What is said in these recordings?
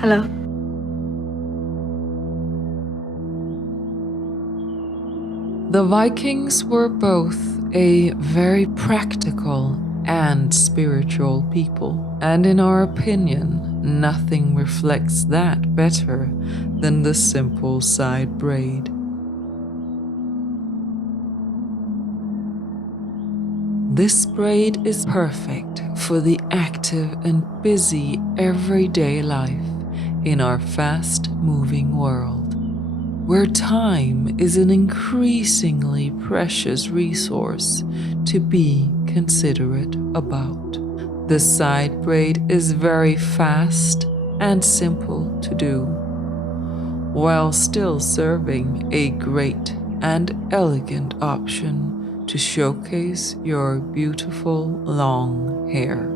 Hello. The Vikings were both a very practical and spiritual people, and in our opinion, nothing reflects that better than the simple side braid. This braid is perfect for the active and busy everyday life in our fast-moving world, where time is an increasingly precious resource to be considerate about. The side braid is very fast and simple to do, while still serving a great and elegant option to showcase your beautiful long hair,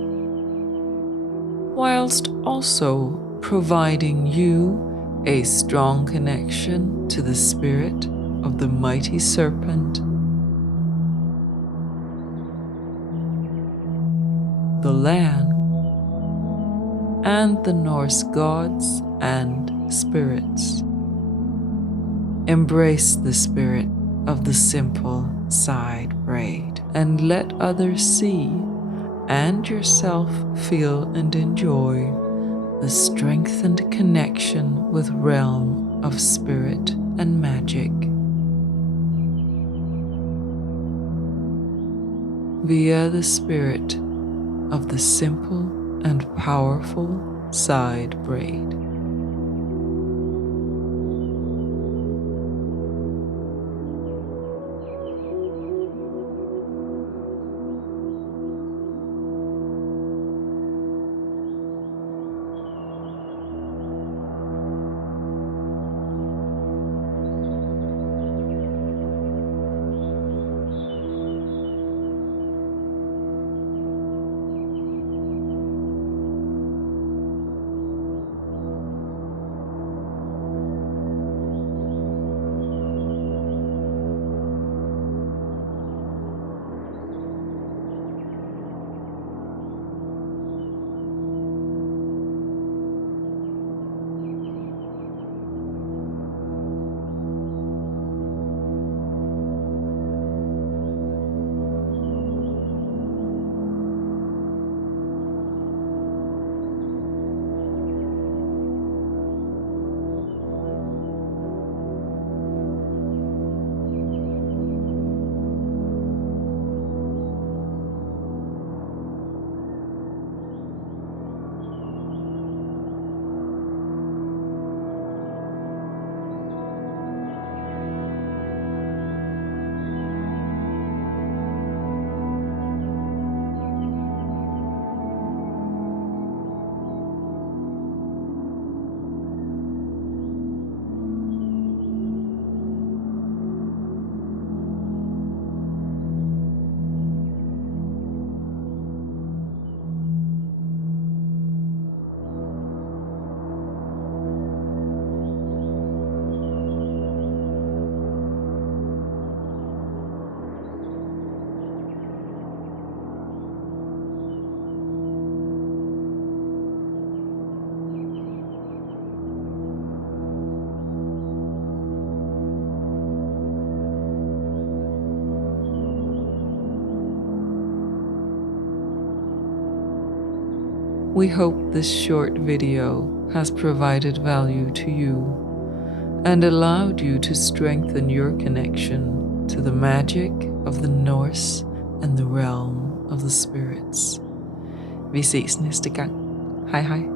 whilst also providing you a strong connection to the spirit of the mighty serpent, the land, and the Norse gods and spirits. Embrace the spirit of the simple side braid and let others see and yourself feel and enjoy the strengthened connection with realm of spirit and magic via the spirit of the simple and powerful side braid. We hope this short video has provided value to you and allowed you to strengthen your connection to the magic of the Norse and the realm of the spirits. Vi ses næste gang. Hej hej.